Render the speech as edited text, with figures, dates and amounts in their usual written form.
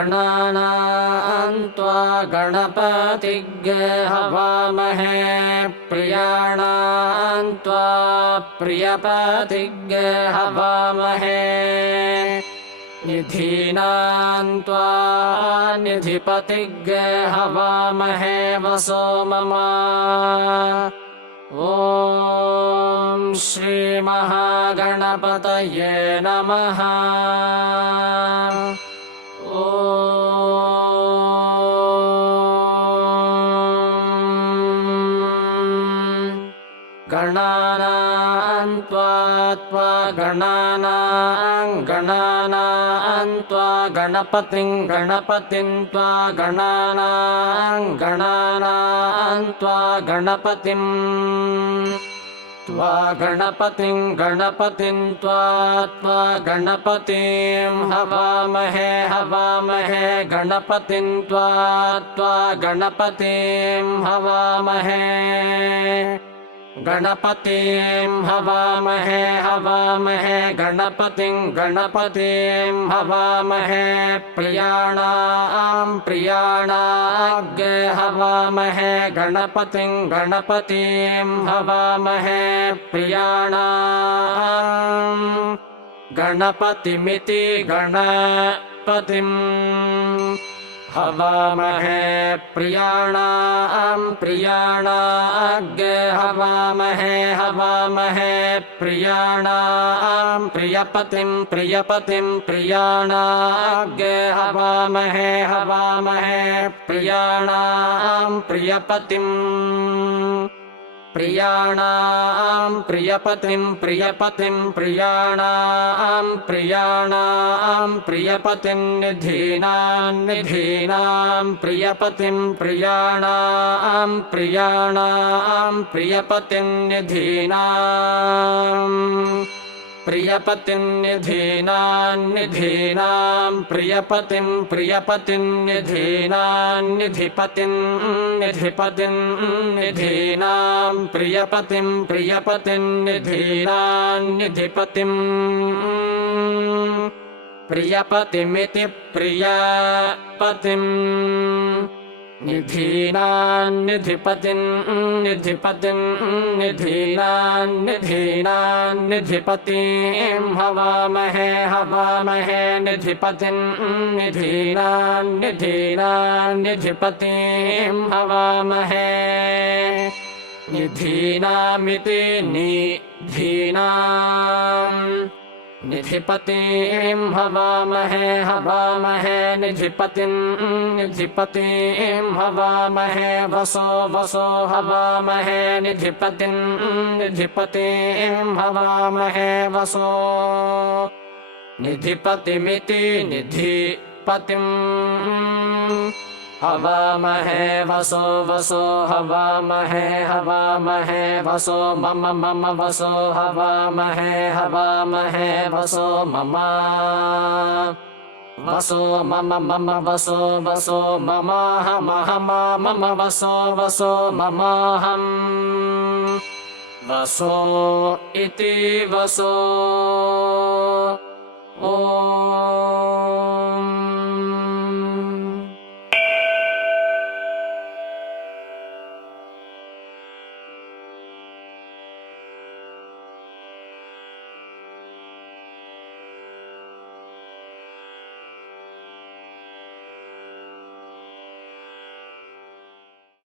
गणानां त्वा गणपतिं हवामहे प्रियाणां त्वा प्रियपतिं हवामहे निधीनां त्वा निधिपतिं हवामहे वसो मम ॐ श्रीमहागणपतये नमः। गणानां त्वा गणानां त्वा गणपतिं त्वा गणानां त्वा गणपतिं त्वा गणपतिं हवामहे गणपतिं त्वा गणपतिं हवामहे गणपतिं हवामहे गणपतिं हवामहे प्रियाणां हवामहे गणपतिं हवामहे प्रियाणां गणपतिमिति गणपतिं हवामहे प्रियाणां हवामहे प्रियाणां प्रियपतिं प्रियाणां हवामहे प्रियाणां प्रियपतिं प्रियाणां प्रियपतिं प्रियाणां प्रियपतिं निधीनां प्रियपतिं प्रियाणां प्रियपतिं निधीनां प्रियपतिं निधीनां प्रियपतिं निधीनां निधिपतिं निधीनां प्रियपतिं निधीनां निधिपतिं प्रियपतिमिति प्रियपतिं निधीनां निधिपतिं निधीनां निधिपतिं हवामहे निधिपतिं निधीनां निधिपतिं हवामहे निधीनामिति निधीनां निधिपतिं हवामहे निधिपतिं हवामहे वसो हवामहे निधिपतिं हवामहे वसो निधिपतिमिति निधिपतिं हवामहे वसो हवामहे वसो मम वसो हवामहे वसो मम वसो मम वसो मम वसो ममाहं वसो इति वसो ॐ